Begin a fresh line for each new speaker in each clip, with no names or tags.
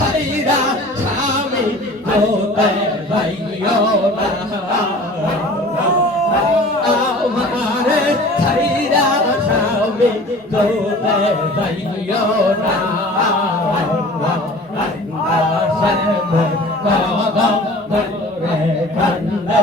ছাইরা স্বামী তোতে যাইও না। আমারে ছাইরা স্বামী তোতে যাইও না। কদম ধরে কান্দে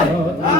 কান্দে সৌখিনা